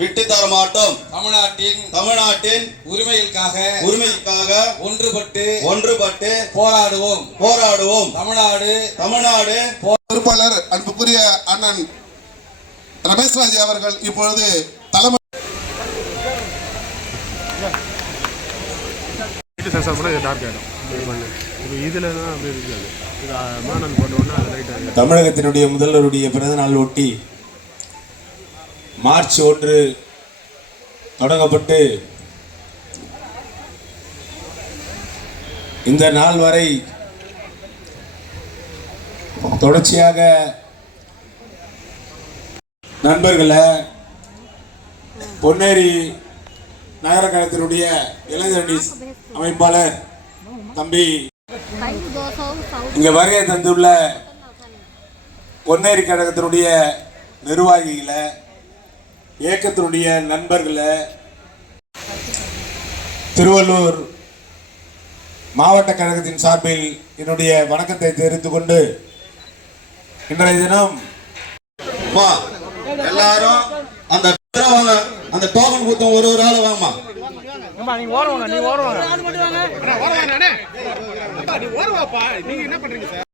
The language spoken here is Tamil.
விட்டு தர மாட்டோம். தமிழ்நாட்டின் உரிமைக்காக ஒன்றுபட்டு போராடுவோம். தமிழ்நாடு பொறுப்பாளர் அன்புக்குரிய அண்ணன் ரமேஷ்ராஜ் அவர்கள் இப்பொழுது தலைமை தமிழகத்தினுடைய முதல்வருடைய பிறந்த நாள் ஒட்டி மார்ச் 1 தொடங்கப்பட்டு இந்த நாள் வரை தொடர்ச்சியாக நண்பர்களை பொன்னேரி நகர கழகத்தினுடைய இளைஞரணி அமைப்பாளர் தம்பி இங்க வருகை தந்துள்ள பொன்னேரி கழகத்தினுடைய நிர்வாகிகளை, இயக்கத்தினுடைய நண்பர்களை, திருவள்ளூர் மாவட்ட கழகத்தின் சார்பில் என்னுடைய வணக்கத்தை தெரிவித்துக் கொண்டு இன்றைய தினம் எல்லாரும் அந்த டோக்கன் கொடுத்த ஒரு ஆள் வாங்கம்மா. நீ ஓடுவாங்க.